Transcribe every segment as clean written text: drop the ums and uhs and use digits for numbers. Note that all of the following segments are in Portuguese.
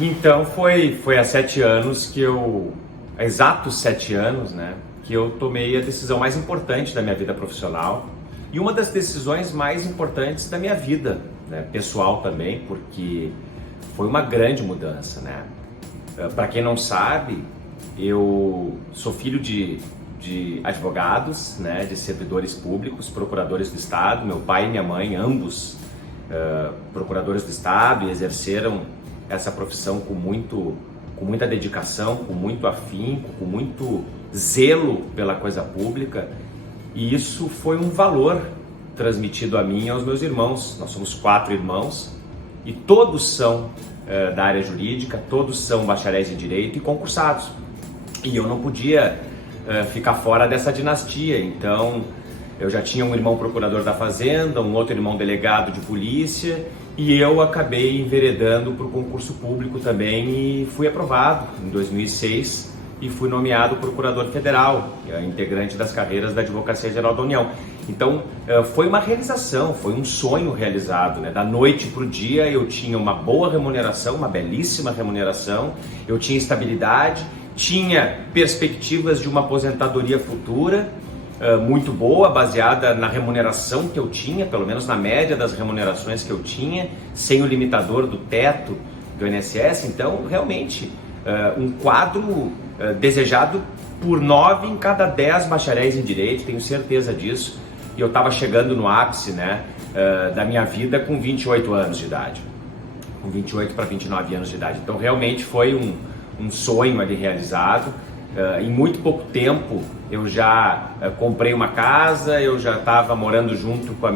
E então foi há 7 anos que há exatos 7 anos, né, que eu tomei a decisão mais importante da minha vida profissional e uma das decisões mais importantes da minha vida, né, pessoal também, porque foi uma grande mudança, né. Para quem não sabe, eu sou filho de advogados, né, de servidores públicos, procuradores do Estado. Meu pai e minha mãe, ambos procuradores do Estado, e exerceram essa profissão com muita dedicação, com muito afinco, com muito zelo pela coisa pública. E isso foi um valor transmitido a mim e aos meus irmãos. Nós somos 4 irmãos e todos são da área jurídica, todos são bacharéis em Direito e concursados. E eu não podia ficar fora dessa dinastia, então eu já tinha um irmão procurador da Fazenda, um outro irmão delegado de polícia, e eu acabei enveredando para o concurso público também e fui aprovado em 2006 e fui nomeado procurador federal, integrante das carreiras da Advocacia Geral da União. Então foi uma realização, foi um sonho realizado, né? Da noite para o dia eu tinha uma boa remuneração, uma belíssima remuneração, eu tinha estabilidade, tinha perspectivas de uma aposentadoria futura muito boa, baseada na remuneração que eu tinha, pelo menos na média das remunerações que eu tinha, sem o limitador do teto do INSS. Então, realmente, um quadro desejado por 9 em cada 10 bacharéis em Direito, tenho certeza disso. E eu estava chegando no ápice, né, da minha vida com 28 anos de idade, com 28 para 29 anos de idade. Então, realmente foi um sonho ali realizado. Em muito pouco tempo eu já comprei uma casa, eu já estava morando junto com a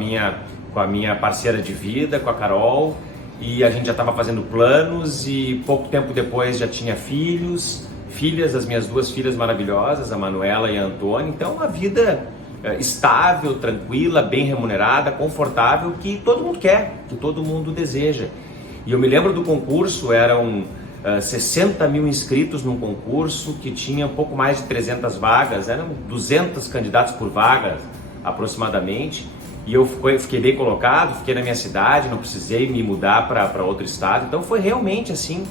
minha parceira de vida, com a Carol, e a gente já estava fazendo planos, e pouco tempo depois já tinha filhas, as minhas 2 filhas maravilhosas, a Manuela e a Antônia. Então uma vida estável, tranquila, bem remunerada, confortável, que todo mundo quer, que todo mundo deseja. E eu me lembro do concurso, eram 60 mil inscritos num concurso que tinha pouco mais de 300 vagas, eram 200 candidatos por vaga aproximadamente, e eu fiquei bem colocado, fiquei na minha cidade, não precisei me mudar para outro estado. Então foi realmente assim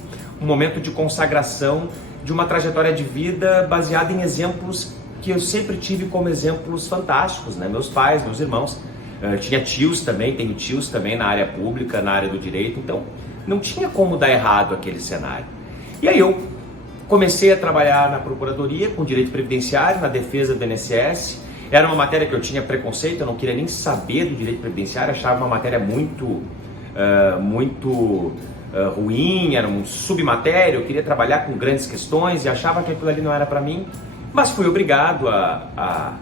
um momento de consagração de uma trajetória de vida baseada em exemplos que eu sempre tive como exemplos fantásticos, né? Meus pais, meus irmãos, tinha tios também, tenho tios também na área pública, na área do direito, então não tinha como dar errado aquele cenário. E aí eu comecei a trabalhar na Procuradoria com Direito Previdenciário, na defesa do INSS. Era uma matéria que eu tinha preconceito, eu não queria nem saber do Direito Previdenciário, achava uma matéria muito ruim, era um submatéria, eu queria trabalhar com grandes questões e achava que aquilo ali não era para mim, mas fui obrigado a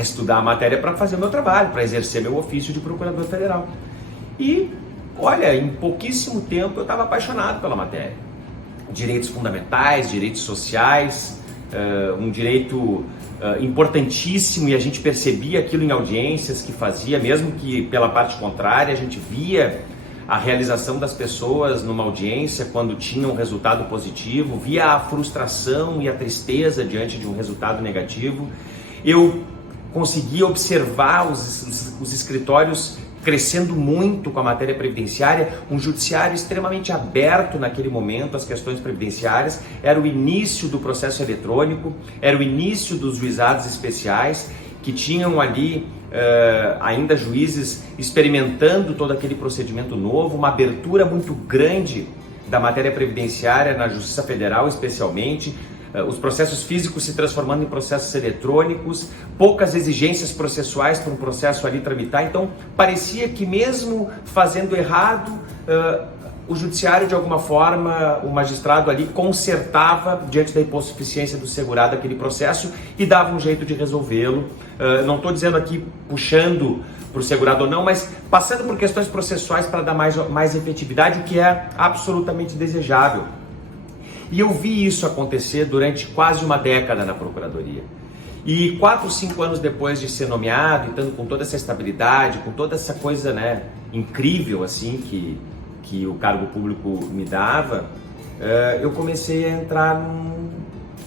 estudar a matéria para fazer o meu trabalho, para exercer meu ofício de Procurador Federal. E olha, em pouquíssimo tempo eu estava apaixonado pela matéria. Direitos fundamentais, direitos sociais, um direito importantíssimo, e a gente percebia aquilo em audiências que fazia, mesmo que pela parte contrária, a gente via a realização das pessoas numa audiência quando tinha um resultado positivo, via a frustração e a tristeza diante de um resultado negativo. Eu conseguia observar os escritórios crescendo muito com a matéria previdenciária, um judiciário extremamente aberto naquele momento às questões previdenciárias. Era o início do processo eletrônico, era o início dos juizados especiais, que tinham ali ainda juízes experimentando todo aquele procedimento novo, uma abertura muito grande da matéria previdenciária na Justiça Federal especialmente, os processos físicos se transformando em processos eletrônicos, poucas exigências processuais para um processo ali tramitar. Então parecia que mesmo fazendo errado, o judiciário de alguma forma, o magistrado ali consertava diante da hipossuficiência do segurado aquele processo e dava um jeito de resolvê-lo. Não estou dizendo aqui puxando para o segurado ou não, mas passando por questões processuais para dar mais efetividade, o que é absolutamente desejável. E eu vi isso acontecer durante quase uma década na Procuradoria. E 4, 5 anos depois de ser nomeado, e estando com toda essa estabilidade, com toda essa coisa, né, incrível assim que o cargo público me dava, eu comecei a entrar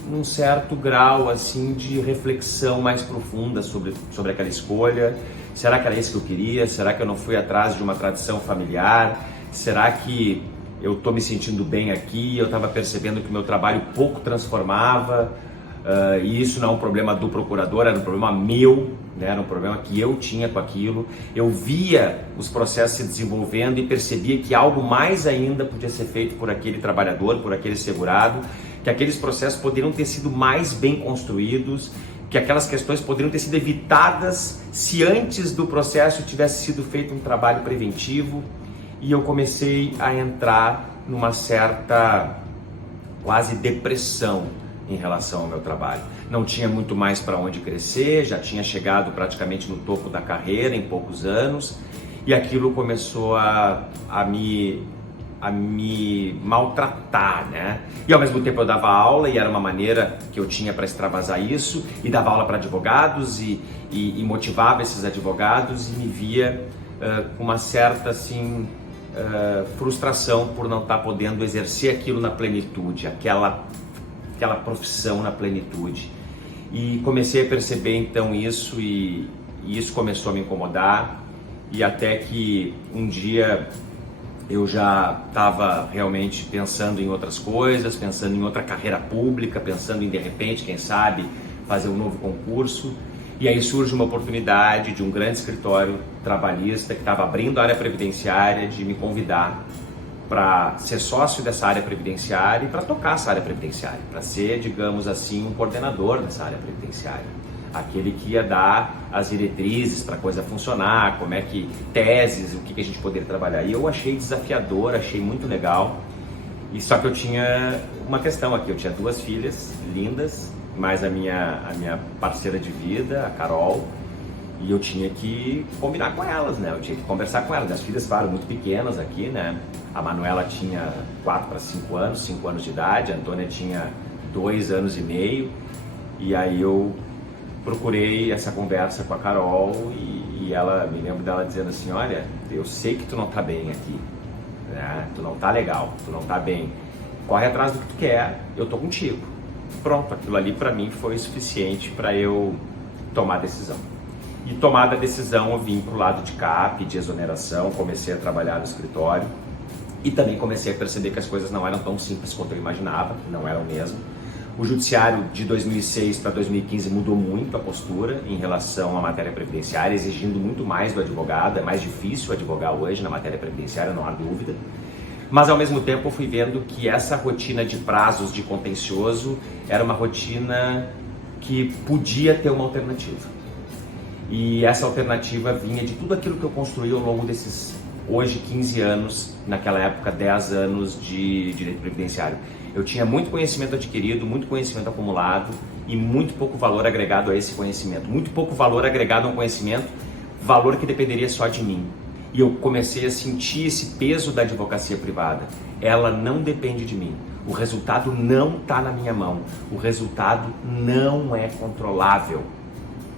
num certo grau assim de reflexão mais profunda sobre aquela escolha. Será que era isso que eu queria? Será que eu não fui atrás de uma tradição familiar? Será que eu tô me sentindo bem aqui, eu estava percebendo que o meu trabalho pouco transformava, e isso não é um problema do procurador, era um problema meu, né? Era um problema que eu tinha com aquilo. Eu via os processos se desenvolvendo e percebia que algo mais ainda podia ser feito por aquele trabalhador, por aquele segurado, que aqueles processos poderiam ter sido mais bem construídos, que aquelas questões poderiam ter sido evitadas se antes do processo tivesse sido feito um trabalho preventivo. E eu comecei a entrar numa certa quase depressão em relação ao meu trabalho. Não tinha muito mais para onde crescer, já tinha chegado praticamente no topo da carreira em poucos anos, e aquilo começou a me maltratar, né? E ao mesmo tempo eu dava aula, e era uma maneira que eu tinha para extravasar isso, e dava aula para advogados e motivava esses advogados, e me via com uma certa assim frustração por não estar podendo exercer aquilo na plenitude, aquela profissão na plenitude. E comecei a perceber então isso, e isso começou a me incomodar, e até que um dia eu já estava realmente pensando em outras coisas, pensando em outra carreira pública, pensando em, de repente, quem sabe, fazer um novo concurso. E aí surge uma oportunidade de um grande escritório trabalhista que estava abrindo a área previdenciária de me convidar para ser sócio dessa área previdenciária e para tocar essa área previdenciária, para ser, digamos assim, um coordenador dessa área previdenciária. Aquele que ia dar as diretrizes para a coisa funcionar, como é que teses, o que a gente poderia trabalhar. E eu achei desafiador, achei muito legal. E só que eu tinha uma questão aqui, eu tinha 2 filhas lindas, mais a minha parceira de vida, a Carol, e eu tinha que combinar com elas, né? Eu tinha que conversar com elas. As filhas, claro, muito pequenas aqui, né? A Manuela tinha 4 para 5 anos, 5 anos de idade, a Antônia tinha 2 anos e meio, e aí eu procurei essa conversa com a Carol, e ela, me lembro dela dizendo assim: olha, eu sei que tu não tá bem aqui, né? Tu não tá legal, tu não tá bem, corre atrás do que tu quer, eu tô contigo. Pronto, aquilo ali para mim foi suficiente para eu tomar a decisão. E tomada a decisão, eu vim pro lado de cá, pedi exoneração, comecei a trabalhar no escritório, e também comecei a perceber que as coisas não eram tão simples quanto eu imaginava, não eram mesmo. O judiciário de 2006 para 2015 mudou muito a postura em relação à matéria previdenciária, exigindo muito mais do advogado. É mais difícil advogar hoje na matéria previdenciária, não há dúvida. Mas ao mesmo tempo eu fui vendo que essa rotina de prazos de contencioso era uma rotina que podia ter uma alternativa. E essa alternativa vinha de tudo aquilo que eu construí ao longo desses, hoje, 15 anos, naquela época 10 anos de direito previdenciário. Eu tinha muito conhecimento adquirido, muito conhecimento acumulado e muito pouco valor agregado a esse conhecimento. Muito pouco valor agregado a um conhecimento, valor que dependeria só de mim. E eu comecei a sentir esse peso da advocacia privada. Ela não depende de mim. O resultado não está na minha mão. O resultado não é controlável.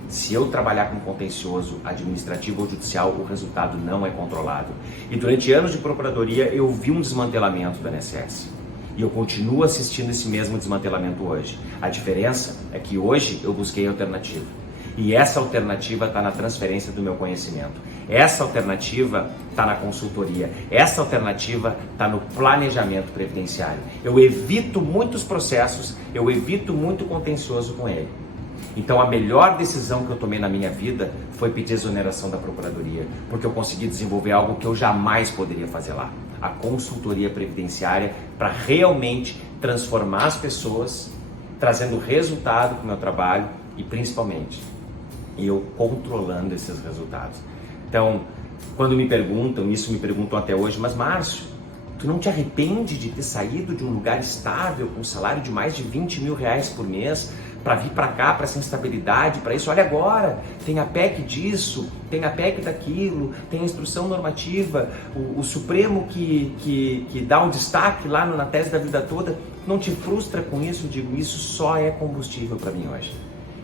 Se eu trabalhar com contencioso administrativo ou judicial, o resultado não é controlável. E durante anos de procuradoria eu vi um desmantelamento do INSS. E eu continuo assistindo esse mesmo desmantelamento hoje. A diferença é que hoje eu busquei alternativa. E essa alternativa está na transferência do meu conhecimento. Essa alternativa está na consultoria. Essa alternativa está no planejamento previdenciário. Eu evito muitos processos, eu evito muito contencioso com ele. Então a melhor decisão que eu tomei na minha vida foi pedir exoneração da procuradoria, porque eu consegui desenvolver algo que eu jamais poderia fazer lá. A consultoria previdenciária, para realmente transformar as pessoas, trazendo resultado para o meu trabalho e principalmente eu controlando esses resultados. Então, quando me perguntam, isso me perguntam até hoje, mas Márcio, tu não te arrepende de ter saído de um lugar estável, com um salário de mais de 20 mil reais por mês, para vir para cá, para essa instabilidade, para isso? Olha agora, tem a PEC disso, tem a PEC daquilo, tem a instrução normativa, o Supremo que dá um destaque lá na tese da vida toda. Não te frustra com isso? Digo, isso só é combustível para mim hoje.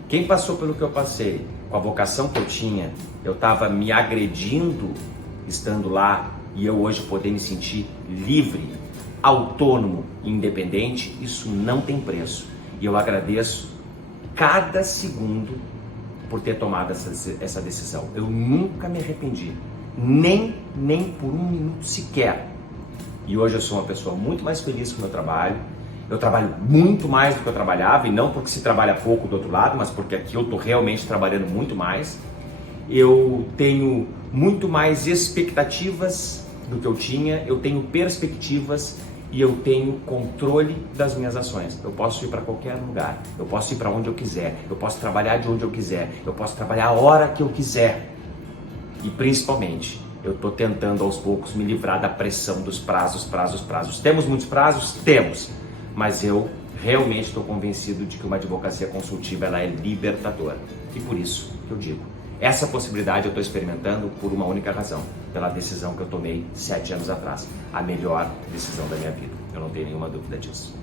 Quem passou pelo que eu passei, com a vocação que eu tinha, eu estava me agredindo estando lá, e eu hoje poder me sentir livre, autônomo, independente, isso não tem preço. E eu agradeço cada segundo por ter tomado essa decisão. Eu nunca me arrependi, nem por um minuto sequer E hoje eu sou uma pessoa muito mais feliz com o meu trabalho. Eu trabalho muito mais do que eu trabalhava, e não porque se trabalha pouco do outro lado, mas porque aqui eu estou realmente trabalhando muito mais. Eu tenho muito mais expectativas do que eu tinha, eu tenho perspectivas e eu tenho controle das minhas ações. Eu posso ir para qualquer lugar, eu posso ir para onde eu quiser, eu posso trabalhar de onde eu quiser, eu posso trabalhar a hora que eu quiser. E principalmente, eu estou tentando aos poucos me livrar da pressão dos prazos. Temos muitos prazos? Temos. Mas eu realmente estou convencido de que uma advocacia consultiva ela é libertadora. E por isso que eu digo, essa possibilidade eu estou experimentando por uma única razão, pela decisão que eu tomei 7 anos atrás. A melhor decisão da minha vida. Eu não tenho nenhuma dúvida disso.